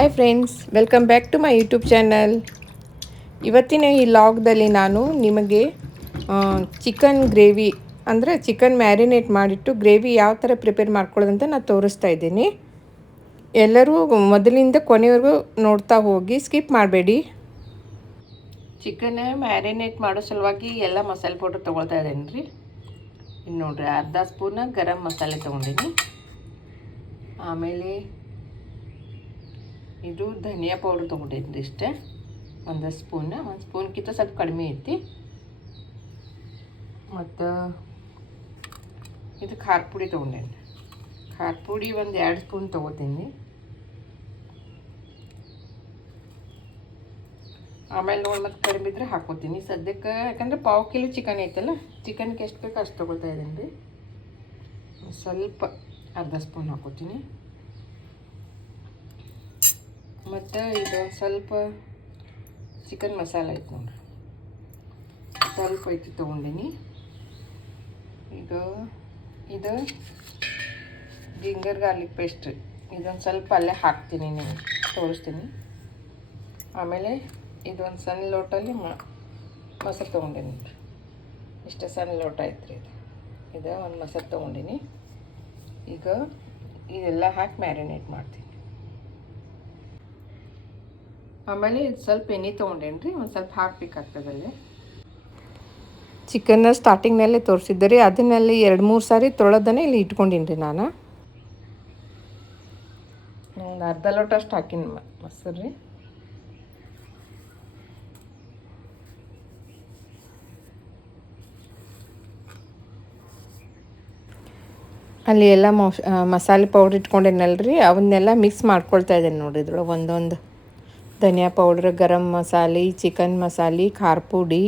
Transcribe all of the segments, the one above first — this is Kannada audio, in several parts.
Hi friends, welcome back to my YouTube channel. ಇವತ್ತಿನ ಈ ಲಾಗ್ದಲ್ಲಿ ನಾನು ನಿಮಗೆ ಚಿಕನ್ ಗ್ರೇವಿ ಅಂದರೆ ಚಿಕನ್ ಮ್ಯಾರಿನೇಟ್ ಮಾಡಿಟ್ಟು ಗ್ರೇವಿ ಯಾವ ಥರ ಪ್ರಿಪೇರ್ ಮಾಡ್ಕೊಳ್ಳೋದಂತ ನಾನು ತೋರಿಸ್ತಾ ಇದ್ದೀನಿ. ಎಲ್ಲರೂ ಮೊದಲಿಂದ ಕೊನೆವರೆಗೂ ನೋಡ್ತಾ ಹೋಗಿ, ಸ್ಕಿಪ್ ಮಾಡಬೇಡಿ. ಚಿಕನ್ ಮ್ಯಾರಿನೇಟ್ ಮಾಡೋ ಸಲುವಾಗಿ ಎಲ್ಲ ಮಸಾಲೆ ಪೌಡರ್ ತೊಗೊಳ್ತಾ ಇದ್ದೇನೆ ರೀ. ಇನ್ನು ನೋಡಿರಿ, ಅರ್ಧ ಸ್ಪೂನ್ ಗರಂ ಮಸಾಲೆ ತೊಗೊಂಡಿನಿ. ಆಮೇಲೆ ಇದು ಧನಿಯಾ ಪೌಡ್ರ್ ತೊಗೊಂಡಿದ್ರಿ ಇಷ್ಟೇ, ಒಂದು ಸ್ಪೂನ್ಗಿಂತ ಸ್ವಲ್ಪ ಕಡಿಮೆ ಐತಿ. ಮತ್ತು ಇದು ಖಾರ ಪುಡಿ ತೊಗೊಂಡೇನಿ. ಖಾರ ಪುಡಿ ಒಂದು 2 ಸ್ಪೂನ್ ತೊಗೋತೀನಿ. ಆಮೇಲೆ ನೋಡಿ ಮತ್ತು ಕಡಿಮೆ ಇದ್ರೆ ಹಾಕೋತೀನಿ ಸದ್ಯಕ್ಕೆ, ಯಾಕಂದರೆ 1/2 ಕಿಲೋ ಚಿಕನ್ ಐತಲ್ಲ, ಚಿಕನ್ಗೆ ಎಷ್ಟು ಬೇಕು ಅಷ್ಟು ತೊಗೊಳ್ತಾ ಇದ್ದೀನಿ ರೀ. ಸ್ವಲ್ಪ ಅರ್ಧ ಸ್ಪೂನ್ ಹಾಕೋತೀನಿ. ಮತ್ತು ಇದು ಸ್ವಲ್ಪ ಚಿಕನ್ ಮಸಾಲ ಐತೆ ನೋಡಿರಿ, ಸ್ವಲ್ಪ ಐತಿ ತೊಗೊಂಡಿನಿ. ಈಗ ಇದು ಜಿಂಜರ್ ಗಾರ್ಲಿಕ್ ಪೇಸ್ಟ್ ರೀ, ಇದೊಂದು ಸ್ವಲ್ಪ ಅಲ್ಲೇ ಹಾಕ್ತೀನಿ, ನೀವು ತೋರಿಸ್ತೀನಿ. ಆಮೇಲೆ ಇದೊಂದು ಸಣ್ಣ ಲೋಟಲ್ಲಿ ಮೊಸರು ತೊಗೊಂಡಿನಿ. ಇಷ್ಟು ಸಣ್ಣ ಲೋಟ ಐತ್ರಿ ಇದು ಒಂದು ಮೊಸರು ತೊಗೊಂಡಿನಿ. ಈಗ ಇದೆಲ್ಲ ಹಾಕಿ ಮ್ಯಾರಿನೇಟ್ ಮಾಡ್ತೀನಿ. ಆಮೇಲೆ ಇದು ಸ್ವಲ್ಪ ಎಣ್ಣೆ ತೊಗೊಂಡೇನಿ ರೀ, ಒಂದು ಸ್ವಲ್ಪ ಹಾಕಬೇಕಾಗ್ತದಲ್ಲೇ. ಚಿಕನ್ನ ಸ್ಟಾರ್ಟಿಂಗ್ನಲ್ಲೇ ತೋರಿಸಿದ್ದೆ ರೀ, ಅದನ್ನಲ್ಲಿ 2-3 ಸಾರಿ ತೊಳೆದನೇ ಇಲ್ಲಿ ಇಟ್ಕೊಂಡಿನಿ ರೀ ನಾನು. ಒಂದು ಅರ್ಧ ಲೋಟ ಅಷ್ಟು ಹಾಕಿನಿ ಮೊಸರು ರೀ. ಅಲ್ಲಿ ಎಲ್ಲ ಮಸಾಲೆ ಪೌಡ್ರ್ ಇಟ್ಕೊಂಡೇನಲ್ರಿ, ಅವನ್ನೆಲ್ಲ ಮಿಕ್ಸ್ ಮಾಡ್ಕೊಳ್ತಾ ಇದ್ದೇನೆ ನೋಡಿರಿ. ಇದ್ರೊಳಗೆ ಒಂದೊಂದು ಧನಿಯಾ ಪೌಡ್ರ್, ಗರಂ ಮಸಾಲೆ, ಚಿಕನ್ ಮಸಾಲೆ, ಖಾರ ಪುಡಿ,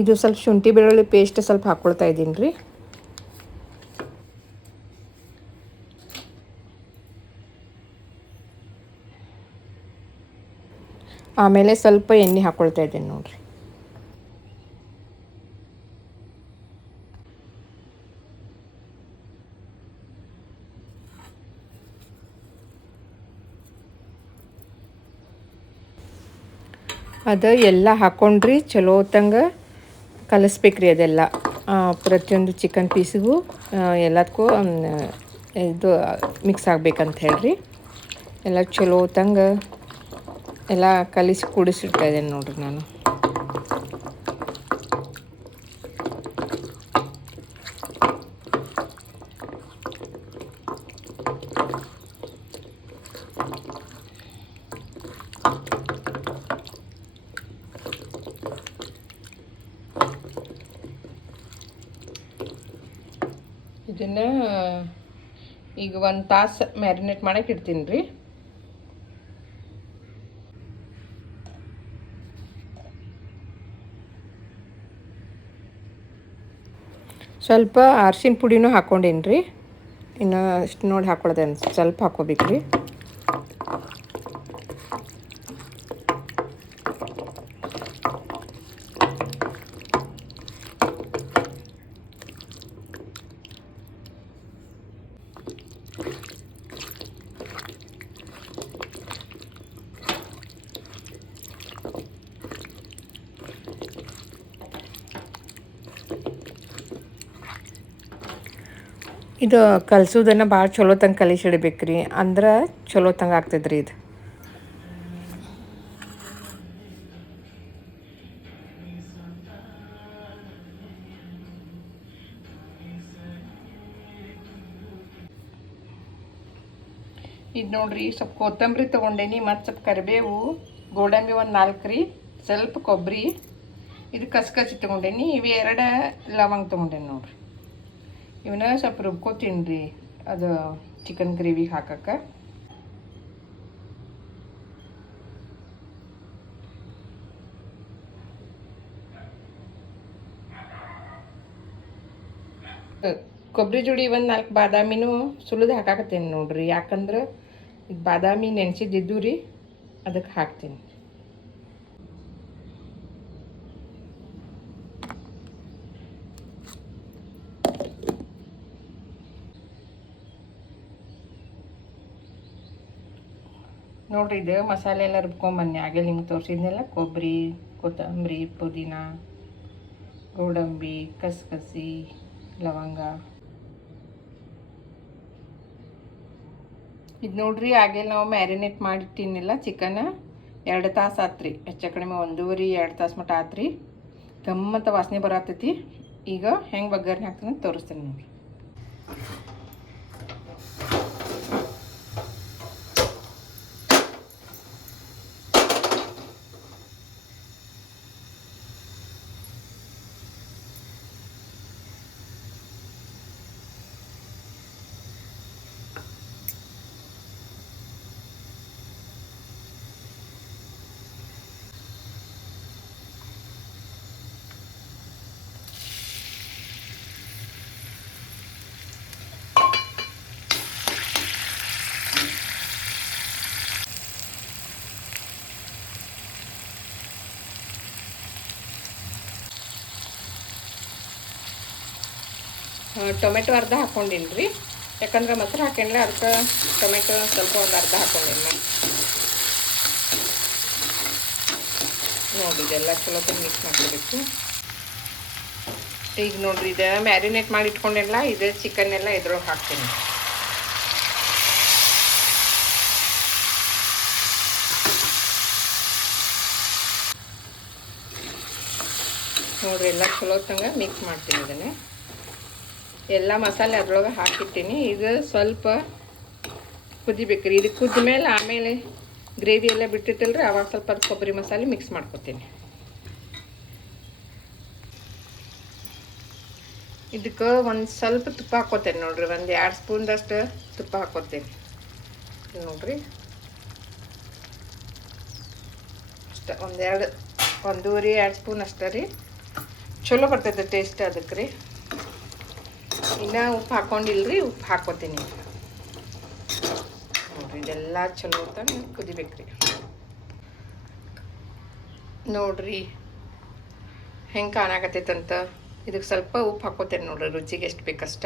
ಇದು ಸ್ವಲ್ಪ ಶುಂಠಿ ಬೆಳ್ಳುಳ್ಳಿ ಪೇಸ್ಟ್ ಸ್ವಲ್ಪ ಹಾಕ್ಕೊಳ್ತಾ ಇದ್ದೀನಿ ರೀ. ಆಮೇಲೆ ಸ್ವಲ್ಪ ಎಣ್ಣೆ ಹಾಕ್ಕೊಳ್ತಾ ಇದ್ದೀನಿ ನೋಡಿರಿ. ಅದು ಎಲ್ಲ ಹಾಕ್ಕೊಂಡ್ರಿ ಚಲೋ ಹೊತ್ತಂಗೆ ಕಲಿಸ್ಬೇಕ್ರಿ. ಅದೆಲ್ಲ ಪ್ರತಿಯೊಂದು ಚಿಕನ್ ಪೀಸಿಗೂ ಎಲ್ಲದಕ್ಕೂ ಇದು ಮಿಕ್ಸ್ ಆಗ್ಬೇಕಂತ ಹೇಳ್ರಿ. ಎಲ್ಲ ಚಲೋ ಹೊತ್ತಂಗೆ ಎಲ್ಲ ಕಲಿಸಿ ಕೂಡಿಸಿಡ್ತಾ ಇದ್ದೇನೆ ನೋಡಿರಿ ನಾನು. ಇದನ್ನು ಈಗ 1 ತಾಸು ಮ್ಯಾರಿನೇಟ್ ಮಾಡಕ್ಕೆ ಇಡ್ತೀನಿ ರೀ. ಸ್ವಲ್ಪ ಅರ್ಶಿನ ಪುಡಿನೂ ಹಾಕ್ಕೊಂಡೀನಿ ರೀ. ಇನ್ನು ಅಷ್ಟು ನೋಡಿ ಹಾಕ್ಕೊಳ್ಳೋದೆ, ಸ್ವಲ್ಪ ಹಾಕ್ಕೋಬೇಕು ರೀ. ಇದು ಕಲಿಸೋದನ್ನು ಭಾಳ ಚಲೋ ತಂಗೆ ಕಲಿಸಿಡ್ಬೇಕು ರೀ, ಅಂದ್ರೆ ಚಲೋ ತಂಗೆ ಆಗ್ತದ್ರಿ ಇದು. ಇದು ನೋಡಿರಿ, ಸ್ವಲ್ಪ ಕೊತ್ತಂಬರಿ ತೊಗೊಂಡೇನಿ, ಮತ್ತು ಸ್ವಲ್ಪ ಕರಿಬೇವು, ಗೋಡಂಬಿ ಒಂದು 4 ರೀ, ಸ್ವಲ್ಪ ಕೊಬ್ಬರಿ, ಇದು ಕಸಿ ತೊಗೊಂಡೇನಿ. ಇವು 2 ಲವಂಗ ತೊಗೊಂಡೇನಿ ನೋಡಿರಿ. ಇವನ್ನ ಸ್ವಲ್ಪ ರುಬ್ಕೋತೀನಿ ರೀ, ಅದು ಚಿಕನ್ ಗ್ರೇವಿಗೆ ಹಾಕಕ್ಕೆ. ಕೊಬ್ಬರಿ ಜೋಡಿ ಒಂದು 4 ಬಾದಾಮಿನೂ ಸುಲಿದು ಹಾಕಾಕತ್ತೀನಿ ನೋಡಿರಿ. ಯಾಕಂದ್ರೆ ಬಾದಾಮಿ ನೆನೆಸಿದ್ದಿದ್ದು ರೀ, ಅದಕ್ಕೆ ಹಾಕ್ತೀನಿ. ನೋಡಿರಿ ಇದು ಮಸಾಲೆ ಎಲ್ಲ ರುಬ್ಕೊಂಬನ್ನಿ. ಹಾಗೆ ನಿಮ್ಗೆ ತೋರಿಸಿದ್ನೆಲ್ಲ ಕೊಬ್ಬರಿ, ಕೊತ್ತಂಬರಿ, ಪುದೀನ, ಗೋಡಂಬಿ, ಕಸಕಸಿ, ಲವಂಗ. ಇದು ನೋಡ್ರಿ ಹಾಗೆ ನಾವು ಮ್ಯಾರಿನೇಟ್ ಮಾಡಿಟ್ಟಿನಿಲ್ಲ ಚಿಕನ್ 2 ತಾಸು ಆತ್ರಿ. ಹೆಚ್ಚು ಕಡಿಮೆ 1.5-2 ತಾಸು ಮಟ್ಟ ಆತ್ರಿ. ಗಮ್ಮತ್ತ ವಾಸನೆ ಬರತ್ತೈತಿ. ಈಗ ಹೆಂಗೆ ಬಗ್ಗರ್ನಿ ಹಾಕ್ತೀನಿ ಅಂತ ತೋರಿಸ್ತೇನೆ ನೋಡ್ರಿ. ಟೊಮೆಟೊ ಅರ್ಧ ಹಾಕ್ಕೊಂಡಿನಿ ರೀ. ಯಾಕಂದ್ರೆ ಮೊಸರು ಹಾಕೊಂಡ್ರೆ ಅದಕ್ಕೆ ಟೊಮೆಟೊ ಸ್ವಲ್ಪ ಒಂದು ಅರ್ಧ ಹಾಕ್ಕೊಂಡಿನಿ. ನೋಡಿ ಇದೆಲ್ಲ ಚಲೋ ಮಿಕ್ಸ್ ಮಾಡ್ಕೋಬೇಕು. ಈಗ ನೋಡ್ರಿ ಇದು ಮ್ಯಾರಿನೇಟ್ ಮಾಡಿ ಇಟ್ಕೊಂಡೆಲ್ಲ ಇದು ಚಿಕನ್ ಎಲ್ಲ ಇದ್ರೊಳಗೆ ಹಾಕ್ತೀನಿ. ನೋಡ್ರಿ ಎಲ್ಲ ಚಲೋ ತಂಗ ಮಿಕ್ಸ್ ಮಾಡ್ತೀನಿ. ಇದನ್ನೇ ಎಲ್ಲ ಮಸಾಲೆ ಅದ್ರೊಳಗೆ ಹಾಕಿಟ್ಟಿನಿ. ಇದು ಸ್ವಲ್ಪ ಕುದಿಬೇಕ್ರಿ. ಇದು ಕುದ್ದ ಮೇಲೆ ಆಮೇಲೆ ಗ್ರೇವಿ ಎಲ್ಲ ಬಿಟ್ಟಿರ್ತಲ್ರಿ, ಅವಾಗ ಸ್ವಲ್ಪ ಅದು ಕೊಬ್ಬರಿ ಮಸಾಲೆ ಮಿಕ್ಸ್ ಮಾಡ್ಕೊತೀನಿ. ಇದಕ್ಕೆ ಒಂದು ಸ್ವಲ್ಪ ತುಪ್ಪ ಹಾಕ್ಕೋತೇನೆ ನೋಡ್ರಿ. 1-2 ಸ್ಪೂನ್ದಷ್ಟು ತುಪ್ಪ ಹಾಕ್ಕೋತೀನಿ ನೋಡ್ರಿ. ಅಷ್ಟೇ 1-2 ಸ್ಪೂನ್ ಅಷ್ಟೇ ರೀ. ಚಲೋ ಬರ್ತೈತೆ ಟೇಸ್ಟ್ ಅದಕ್ಕೆ ರೀ. ಇನ್ನು ಉಪ್ಪು ಹಾಕ್ಕೊಂಡಿಲ್ರಿ, ಉಪ್ಪು ಹಾಕ್ಕೋತೀನಿ ನೋಡ್ರಿ. ಇದೆಲ್ಲ ಚಲೋ ಅಂತ ಕುದಿಬೇಕ್ರಿ. ನೋಡ್ರಿ ಹೆಂಗೆ ಕಾಣಾಕತ್ತೈತಂತ. ಇದಕ್ಕೆ ಸ್ವಲ್ಪ ಉಪ್ಪು ಹಾಕ್ಕೋತೇನೆ ನೋಡ್ರಿ, ರುಚಿಗೆ ಎಷ್ಟು ಬೇಕಷ್ಟ.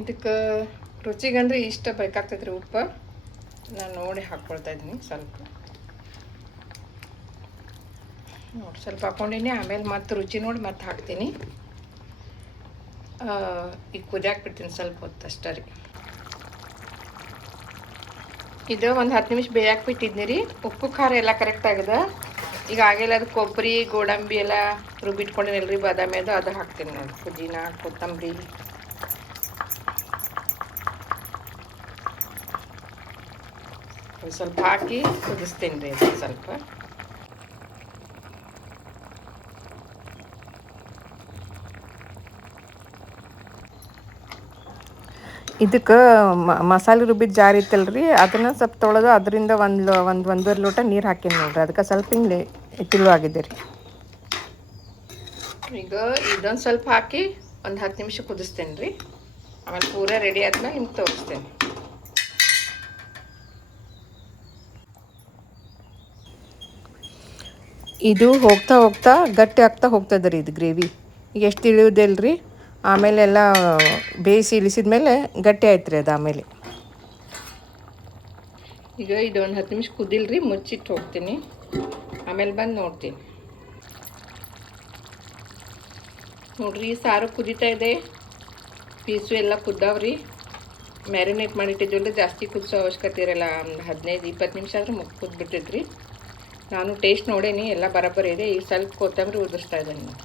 ಇದಕ್ಕೆ ರುಚಿಗಂದ್ರೆ ಇಷ್ಟ ಬೇಕಾಗ್ತೈತ್ರಿ ಉಪ್ಪು. ನಾನು ನೋಡಿ ಹಾಕ್ಕೊಳ್ತಾ ಇದ್ದೀನಿ ಸ್ವಲ್ಪ. ನೋಡಿ ಸ್ವಲ್ಪ ಹಾಕ್ಕೊಂಡಿನಿ. ಆಮೇಲೆ ಮತ್ತೆ ರುಚಿ ನೋಡಿ ಮತ್ತೆ ಹಾಕ್ತೀನಿ. ಈಗ ಕುದಿಯಾಕೆ ಬಿಡ್ತೀನಿ ಸ್ವಲ್ಪ ಹೊತ್ತು ಅಷ್ಟೇ ರೀ. ಇದು ಒಂದು 10 ನಿಮಿಷ ಬೇಯಕ್ಕೆ ಬಿಟ್ಟಿದ್ನಿ ರೀ. ಉಪ್ಪು ಖಾರ ಎಲ್ಲ ಕರೆಕ್ಟ್ ಆಗಿದೆ. ಈಗ ಆಗೆಲ್ಲ ಅದು ಕೊಬ್ಬರಿ, ಗೋಡಂಬಿ ಎಲ್ಲ ರುಬ್ಬಿಟ್ಕೊಂಡಿನಲ್ರಿ, ಬಾದಾಮಿ ಅದು ಹಾಕ್ತೀನಿ ನೋಡಿ. ಪುದೀನ, ಕೊತ್ತಂಬರಿ, ಸ್ವಲ್ಪ ಹಾಕಿ ಕುದಿಸ್ತೀನಿ ರೀ ಅದು ಸ್ವಲ್ಪ. ಇದಕ್ಕೆ ಮಸಾಲೆ ರುಬ್ಬಿದ ಜಾರ್ ಇತ್ತಲ್ರಿ, ಅದನ್ನು ಸ್ವಲ್ಪ ತೊಳೆದು ಅದರಿಂದ ಒಂದೂವರೆ ಲೋಟ ನೀರು ಹಾಕೀನಿ ನೋಡ್ರಿ. ಅದಕ್ಕೆ ಸ್ವಲ್ಪ ಹಿಂಗೆ ತಿಳು ಆಗಿದೆ ರೀ. ಈಗ ಇದೊಂದು ಸ್ವಲ್ಪ ಹಾಕಿ ಒಂದು 10 ನಿಮಿಷ ಕುದಿಸ್ತೇನೆ ರೀ. ಆಮೇಲೆ ಪೂರ ರೆಡಿ ಆದ್ಮೇಲೆ ನಿಮ್ಗೆ ತೋರಿಸ್ತೇನೆ. ಇದು ಹೋಗ್ತಾ ಹೋಗ್ತಾ ಗಟ್ಟಿ ಆಗ್ತಾ ಹೋಗ್ತದೆ ರೀ ಇದು ಗ್ರೇವಿ. ಈಗ ಎಷ್ಟು ಇಳಿಯೋದಿಲ್ಲ. ಆಮೇಲೆ ಎಲ್ಲ ಬೇಯಿಸಿ ಇಳಿಸಿದ ಮೇಲೆ ಗಟ್ಟಿ ಆಯ್ತು ರೀ ಅದು. ಆಮೇಲೆ ಈಗ ಇದು ಒಂದು 10 ನಿಮಿಷ ಕುದಿಲ್ರಿ, ಮುಚ್ಚಿಟ್ಟು ಹೋಗ್ತೀನಿ. ಆಮೇಲೆ ಬಂದು ನೋಡ್ತೀನಿ. ನೋಡ್ರಿ ಸಾರು ಕುದೀತಾ ಇದೆ. ಪೀಸು ಎಲ್ಲ ಕುದ್ದಾವ್ರಿ. ಮ್ಯಾರಿನೇಟ್ ಮಾಡಿಟ್ಟಿದ್ವಲ್ಲ, ಜಾಸ್ತಿ ಕುದಿಸೋ ಅವಶ್ಯಕತೆ ಇರಲ್ಲ. ಒಂದು 15-20 ನಿಮಿಷ ಆದ್ರೆ ಕುದ್ಬಿಟ್ಟಿದ್ರಿ. ನಾನು ಟೇಸ್ಟ್ ನೋಡೇನಿ, ಎಲ್ಲ ಬರೋಬ್ಬರಿ ಇದೆ. ಈಗ ಸ್ವಲ್ಪ ಕೊತ್ತಂಬರಿ ಉದುರಿಸ್ತಾ ಇದ್ದೀನಿ.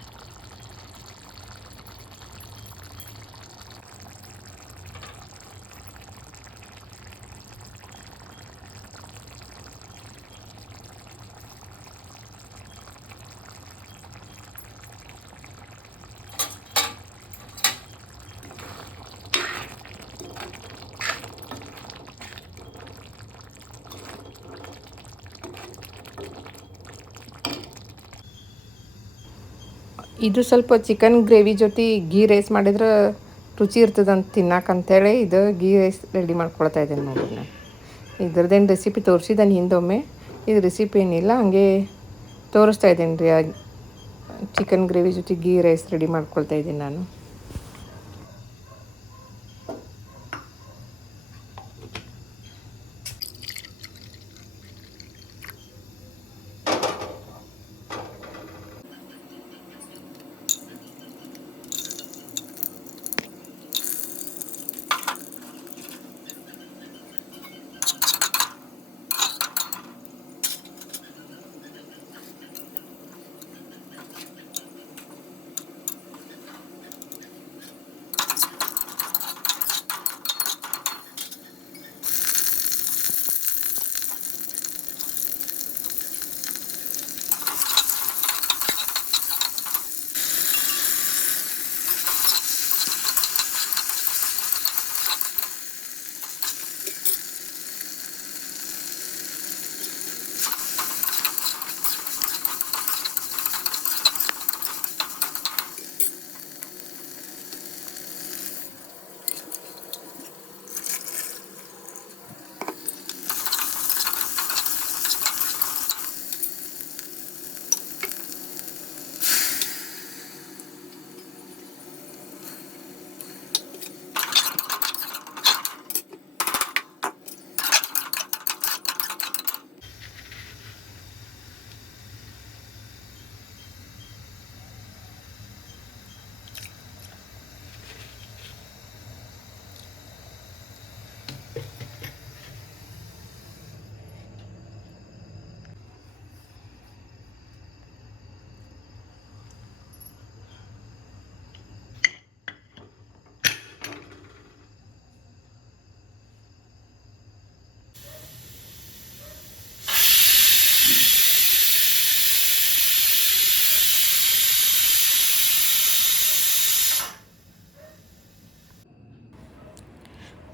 ಇದು ಸ್ವಲ್ಪ ಚಿಕನ್ ಗ್ರೇವಿ ಜೊತೆ ಗೀ ರೈಸ್ ಮಾಡಿದ್ರೆ ರುಚಿ ಇರ್ತದಂತ ತಿನ್ನಕ್ಕಂತೇಳಿ ಇದು ಗೀ ರೈಸ್ ರೆಡಿ ಮಾಡ್ಕೊಳ್ತಾ ಇದ್ದೀನಿ ನೋಡಿ. ನಾನು ಇದ್ರದ್ದೇನು ರೆಸಿಪಿ ತೋರಿಸಿದ್ದಾನೆ ಹಿಂದೊಮ್ಮೆ. ಇದು ರೆಸಿಪಿ ಏನಿಲ್ಲ, ಹಂಗೆ ತೋರಿಸ್ತಾ ಇದ್ದೀನಿ ರೀ. ಚಿಕನ್ ಗ್ರೇವಿ ಜೊತೆ ಗೀ ರೈಸ್ ರೆಡಿ ಮಾಡ್ಕೊಳ್ತಾ ಇದ್ದೀನಿ ನಾನು.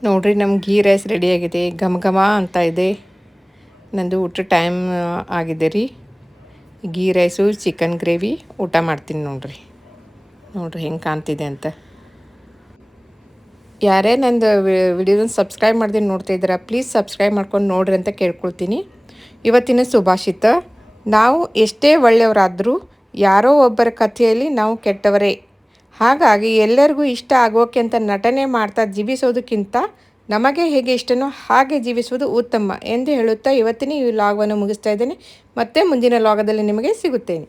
ನೋಡಿರಿ ನಮ್ಮ ಗೀ ರೈಸ್ ರೆಡಿಯಾಗಿದೆ, ಘಮ ಘಮ ಅಂತ ಇದೆ. ನಂದು ಊಟ ಟೈಮ್ ಆಗಿದೆ ರೀ. ಗೀ ರೈಸು ಚಿಕನ್ ಗ್ರೇವಿ ಊಟ ಮಾಡ್ತೀನಿ ನೋಡಿರಿ. ನೋಡಿರಿ ಹೆಂಗೆ ಕಾಣ್ತಿದೆ ಅಂತ. ಯಾರೇ ನಂದು ವಿಡಿಯೋನ ಸಬ್ಸ್ಕ್ರೈಬ್ ಮಾಡ್ದೆ ನೋಡ್ತಾ ಇದ್ದೀರಾ, ಪ್ಲೀಸ್ ಸಬ್ಸ್ಕ್ರೈಬ್ ಮಾಡ್ಕೊಂಡು ನೋಡ್ರಿ ಅಂತ ಕೇಳ್ಕೊಳ್ತೀನಿ. ಇವತ್ತಿನ ಸುಭಾಷಿತ: ನಾವು ಎಷ್ಟೇ ಒಳ್ಳೆಯವರಾದರೂ ಯಾರೋ ಒಬ್ಬರ ಕಥೆಯಲ್ಲಿ ನಾವು ಕೆಟ್ಟವರೇ. ಹಾಗಾಗಿ ಎಲ್ಲರಿಗೂ ಇಷ್ಟ ಆಗೋಕೆ ಅಂತ ನಟನೆ ಮಾಡ್ತಾ ಜೀವಿಸೋದಕ್ಕಿಂತ ನಮಗೆ ಹೇಗೆ ಇಷ್ಟನೋ ಹಾಗೆ ಜೀವಿಸುವುದು ಉತ್ತಮ ಎಂದು ಹೇಳುತ್ತಾ ಇವತ್ತಿನ ಈ ವ್ಲಾಗನ್ನು ಮುಗಿಸ್ತಾ ಇದ್ದೇನೆ. ಮತ್ತೆ ಮುಂದಿನ ವ್ಲಾಗದಲ್ಲಿ ನಿಮಗೆ ಸಿಗುತ್ತೇನೆ.